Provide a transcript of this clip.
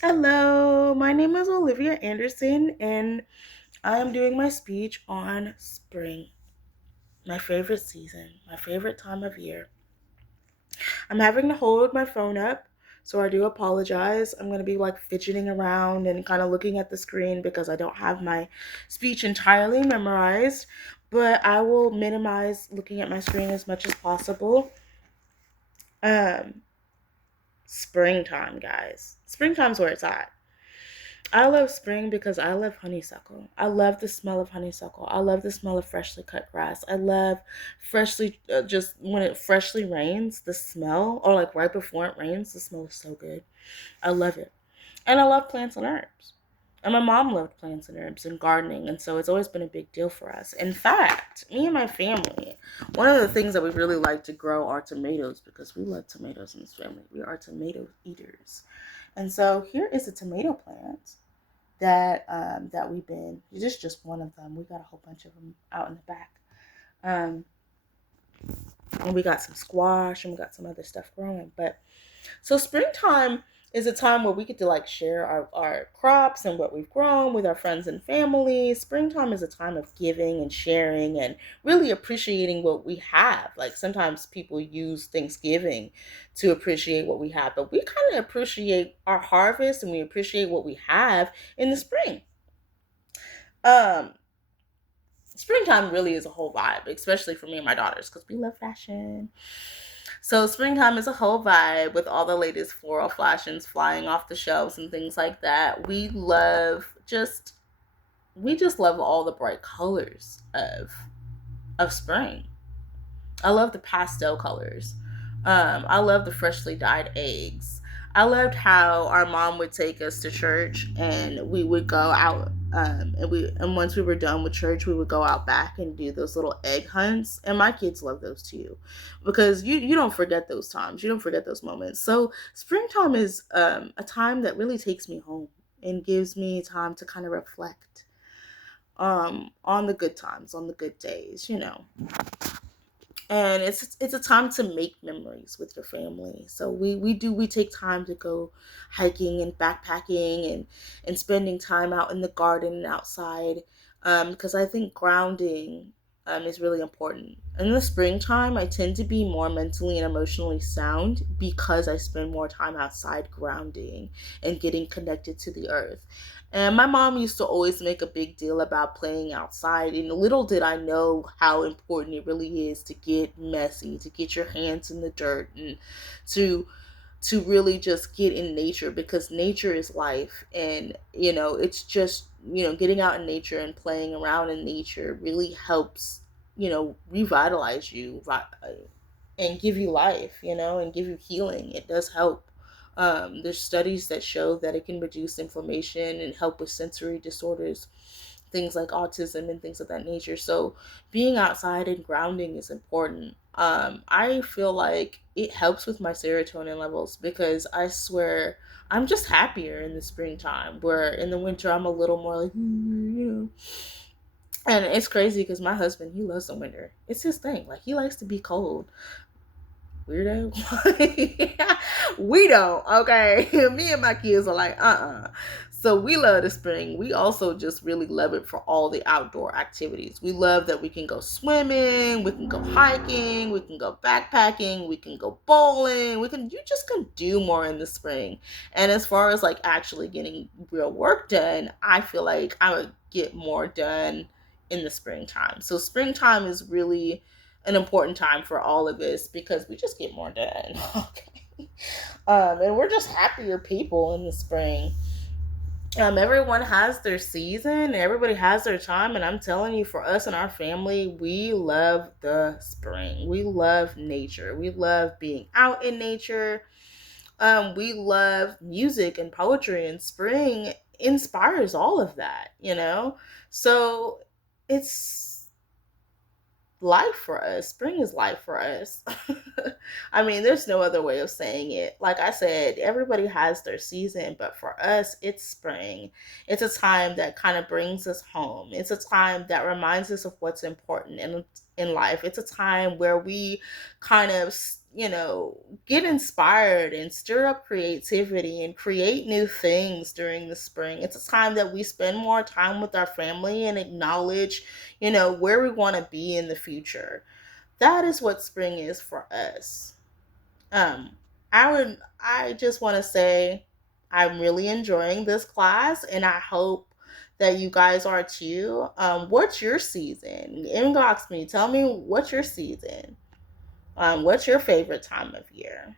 Hello, my name is Olivia Andersen, and I am doing my speech on spring, my favorite season, my favorite time of year. I'm having to hold my phone up, so I do apologize. I'm going to be like fidgeting around and kind of looking at the screen because I don't have my speech entirely memorized, but I will minimize looking at my screen as much as possible. Um, Springtime, guys. Springtime's where it's at. I love spring because I love honeysuckle. I love the smell of honeysuckle. I love the smell of freshly cut grass. I love just when it freshly rains, the smell, or like right before it rains, the smell is so good. I love it. And I love plants and herbs. And my mom loved plants and herbs and gardening, and so it's always been a big deal for us. In fact, me and my family, one of the things that we really like to grow are tomatoes because we love tomatoes in this family. We are tomato eaters. And so here is a tomato plant that we've been. This is just one of them. We got a whole bunch of them out in the back. Um, and we got some squash and we got some other stuff growing. But so springtime is a time where we get to like share our crops and what we've grown with our friends and family. Springtime is a time of giving and sharing and really appreciating what we have. Like sometimes people use Thanksgiving to appreciate what we have, but we kind of appreciate our harvest and we appreciate what we have in the spring. Um, Springtime really is a whole vibe, especially for me and my daughters because we love fashion. So springtime is a whole vibe with all the latest floral fashions flying off the shelves and things like that. We just love all the bright colors of spring. I love the pastel colors. I love the freshly dyed eggs. I loved how our mom would take us to church and we would go out and once we were done with church we would go out back and do those little egg hunts, and my kids love those too because you don't forget those times, you don't forget those moments. So springtime is a time that really takes me home and gives me time to kind of reflect on the good times, on the good days. And it's a time to make memories with your family. So we take time to go hiking and backpacking and spending time out in the garden and outside, because I think grounding is really important. In the springtime I tend to be more mentally and emotionally sound because I spend more time outside grounding and getting connected to the earth. And my mom used to always make a big deal about playing outside. And little did I know how important it really is to get messy, to get your hands in the dirt, and to really just get in nature because nature is life. And it's just getting out in nature and playing around in nature really helps revitalize you and give you life, and give you healing. It does help. There's studies that show that it can reduce inflammation and help with sensory disorders, things like autism and things of that nature. So being outside and grounding is important. I feel like it helps with my serotonin levels because I swear I'm just happier in the springtime, where in the winter I'm a little more like, and it's crazy because my husband, he loves the winter. It's his thing. Like he likes to be cold. Weirdo. We don't. Okay. Me and my kids are like, So we love the spring. We also just really love it for all the outdoor activities. We love that we can go swimming, we can go hiking, we can go backpacking, we can go bowling. You just can do more in the spring. And as far as like actually getting real work done, I feel like I would get more done in the springtime. So springtime is really an important time for all of us because we just get more done. Okay. And we're just happier people in the spring. Everyone has their season, everybody has their time, and I'm telling you, for us and our family, we love the spring. We love nature. We love being out in nature. We love music and poetry, and spring inspires all of that. So it's life for us. Spring is life for us. I mean, there's no other way of saying it. Like I said, everybody has their season, but for us, it's spring. It's a time that kind of brings us home. It's a time that reminds us of what's important in life. It's a time where we kind of get inspired and stir up creativity and create new things during the spring. It's a time that we spend more time with our family and acknowledge, where we want to be in the future. That is what spring is for us. Um, I just want to say I'm really enjoying this class, and I hope that you guys are too. What's your season? Inbox me. Tell me what's your season. What's your favorite time of year?